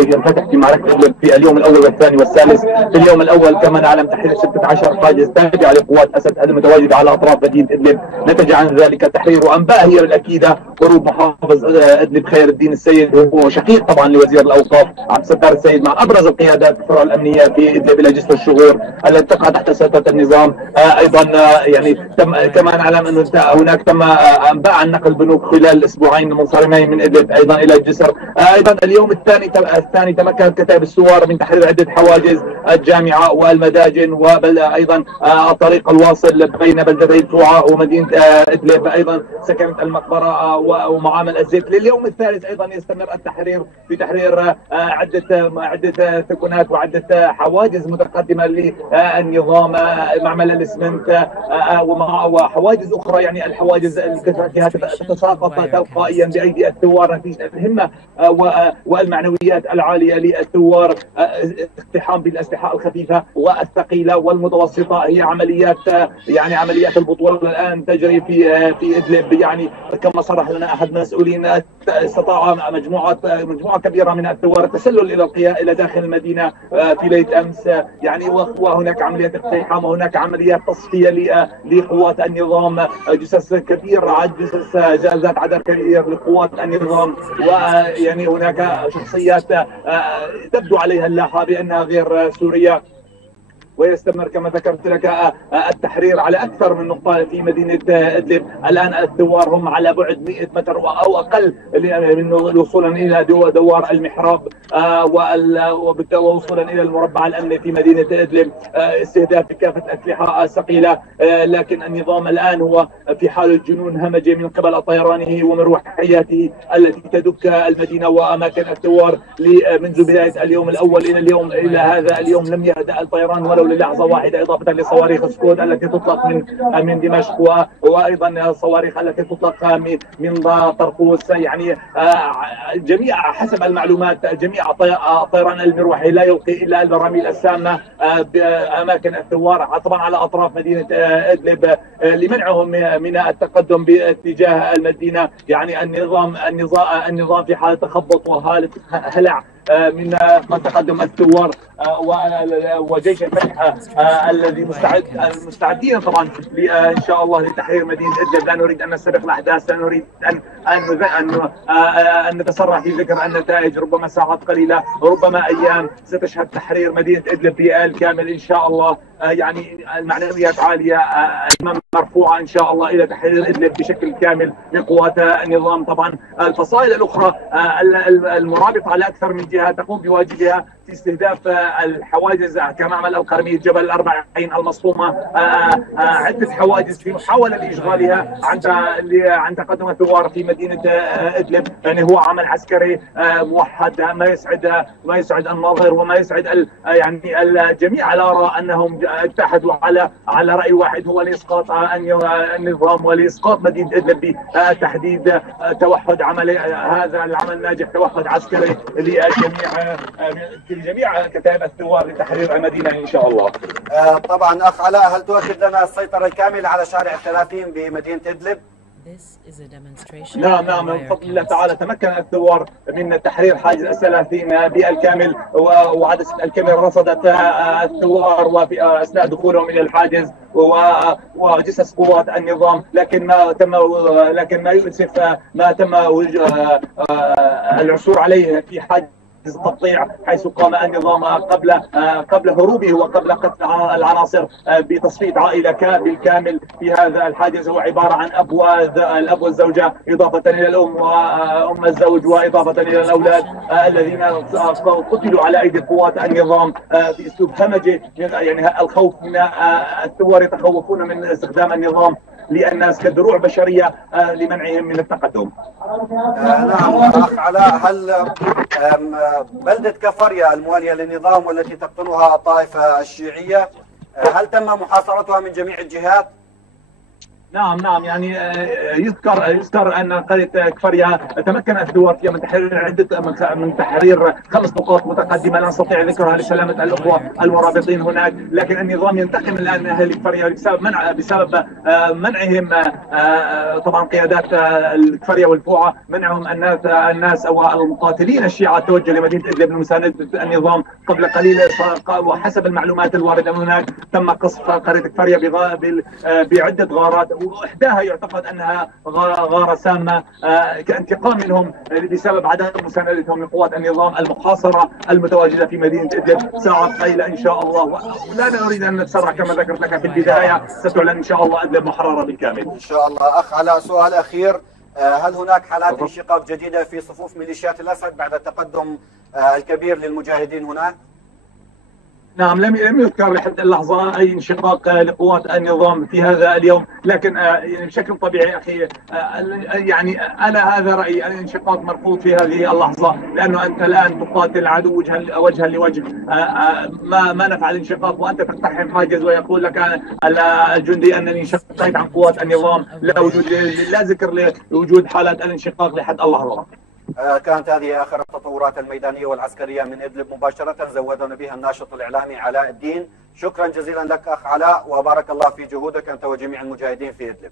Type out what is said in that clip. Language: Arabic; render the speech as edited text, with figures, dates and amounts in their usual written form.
ينفتح في معركة إدلب في اليوم الأول والثاني والثالث. في اليوم الأول كما نعلم تحرير 16 حاجز تابعة لقوات أسد المتواجدة على أطراف مدينة إدلب، نتج عن ذلك تحرير وأنباء هي بالأكيدة هروب محافظ إدلب خير الدين السيد، وهو شقيق طبعا لوزير الأوقاف عبد الستار السيد، مع أبرز القيادات الفرع الأمنية في إدلب إلى جسر الشغور التي تقع تحت سيطرة النظام. أيضا يعني كما نعلم أن هناك تم أنباء عن نقل بنوك خلال الأسبوعين المنصرمين من إدلب أيضا إلى الجسر. أيضا اليوم الثاني تمكنت كتائب الثوار من تحرير عدة حواجز الجامعة والمداجن، وأيضا الطريق الواصل بين بلدتي توعى ومدينة إدلب، أيضا سكنت المقبرة ومعامل الزيت. لليوم الثالث أيضا يستمر التحرير في تحرير عدة سكنات وعدة حواجز متقدمة للنظام، معمل الإسمنت وحواجز أخرى. يعني الحواجز التي تتساقط تلقائيا بأيدي الثوار نتيجة الهمة والمعنويات العالية للثوار. اقتحام بالأسلحة الخفيفة والثقيلة والمتوسطة هي عمليات البطولة الآن تجري في إدلب. يعني كما صرح لنا أحد المسؤولين استطاع مجموعة كبيرة من الثوار التسلل إلى داخل المدينة في ليلة أمس. يعني وهناك عمليات اقتحام وهناك عمليات تصفية لقوات النظام، جثث كبيرة، ذات عدد كبير لقوات النظام. ويعني هناك شخصيات تبدو عليها اللاحة بأنها غير سورية. ويستمر كما ذكرت لك التحرير على أكثر من نقطة في مدينة إدلب. الآن الثوار هم على بعد 100 متر أو أقل من وصولا إلى دوار المحراب ووصولا إلى المربع الأمني في مدينة إدلب، استهداف كافة أسلحة ثقيلة. لكن النظام الآن هو في حال الجنون همجي من قبل طيرانه ومروحياته التي تدك المدينة وأماكن الثوار. منذ بداية اليوم الأول إلى هذا اليوم لم يهدأ الطيران ولو للحظة واحدة، إضافة لصواريخ سكود التي تطلق من دمشق وأيضا الصواريخ التي تطلق من طرطوس. يعني جميع حسب المعلومات جميع الطيران المروحي لا يلقي إلا البراميل السامة بأماكن الثوار طبعا على أطراف مدينة إدلب لمنعهم من التقدم باتجاه المدينة. يعني النظام في حالة تخبط وحالة هلع من تقدم الثوار وجيش الفتح الذي مستعدين طبعا ان شاء الله لتحرير مدينه ادلب. لا نريد ان نستبق الاحداث، لا نريد ان نتسرع في ذكر النتائج. ربما ساعات قليله، ربما ايام ستشهد تحرير مدينه ادلب بالكامل ان شاء الله. يعني المعنويات عاليه، الامام مرفوعه ان شاء الله الى تحرير ادلب بشكل كامل من قوات النظام. طبعا الفصائل الاخرى المرابطه على اكثر من جهه تقوم بواجبها في استهداف الحواجز كمعمل القرميد، جبل الأربعين المصفومة، عدة حواجز في محاولة لإشغالها عن تقدم الثوار في مدينة إدلب. يعني هو عمل عسكري موحد ما يسعد الناظر وما يسعد يعني الجميع على آراء أنهم اتحدوا على رأي واحد، هو لإسقاط النظام ولإسقاط مدينة إدلب بتحديد توحد عملي. هذا العمل ناجح، توحد عسكري لجميع كتائب الثوار لتحرير المدينة إن شاء الله. طبعا أخ علاء، هل تؤكد لنا السيطرة الكاملة على شارع 30 بمدينة إدلب؟ نعم من فضل الله تعالى تمكن الثوار من تحرير حاجز 30 بالكامل، وعدسة الكاميرا رصدت الثوار وفي أثناء دخولهم إلى الحاجز وجثث قوات النظام. لكن ما يؤسف ما تم العثور عليه في حاجز التقطيع، حيث قام النظام قبل هروبه وقبل قتل العناصر بتصفية عائلة بالكامل في هذا الحاجز. هو عبارة عن الأب والزوجة إضافة إلى الأم وأم الزوج وإضافة إلى الأولاد الذين قتلوا على أيدي قوات النظام في أسلوب همجي. يعني الخوف من الثوار، يتخوفون من استخدام النظام للناس كدروع بشرية لمنعهم من التقدم. نعم أخ علاء، هل بلدة كفريا الموالية للنظام والتي تقطنها الطائفة الشيعية هل تم محاصرتها من جميع الجهات؟ نعم يعني يذكر ان قريه كفريا تمكنت دورتيا من تحرير عده من تحرير 5 نقاط متقدمه لا نستطيع ذكرها لسلامه الاخوه المرابطين هناك، لكن النظام ينتقم الان من اهل كفريا بسبب منعهم طبعا قيادات كفريا والفوعه منعهم الناس او المقاتلين الشيعه التوجه لمدينه ادلب لمسانده النظام قبل قليل. وحسب المعلومات الوارده من هناك تم قصف قريه كفريا بعده غارات، واحداها يعتقد انها غاره سامه كانتقام منهم بسبب عدم مساندتهم لقوات النظام المحاصره المتواجده في مدينه ادلب ساعات قليله ان شاء الله. ولا نريد ان نتسرع كما ذكرت لك في البدايه، ستعلن ان شاء الله ادلب محرره بالكامل ان شاء الله. اخ علاء، سؤال اخير، هل هناك حالات انشقاق جديده في صفوف ميليشيات الاسد بعد التقدم الكبير للمجاهدين هناك؟ نعم، لم يذكر لحد اللحظة أي انشقاق لقوات النظام في هذا اليوم، لكن يعني بشكل طبيعي أخي يعني أنا هذا رأيي، الانشقاق مرفوض في هذه اللحظة، لأنه أنت الآن تقاتل العدو وجها لوجه. ما نفع الانشقاق وأنت تقتحم حاجز ويقول لك الجندي أنني انشققت عن قوات النظام، لا ذكر لوجود حالات الانشقاق لحد اللحظة. كانت هذه آخر التطورات الميدانية والعسكرية من إدلب مباشرة، زودنا بها الناشط الإعلامي علاء الدين. شكرا جزيلا لك أخ علاء، وبارك الله في جهودك أنت وجميع المجاهدين في إدلب.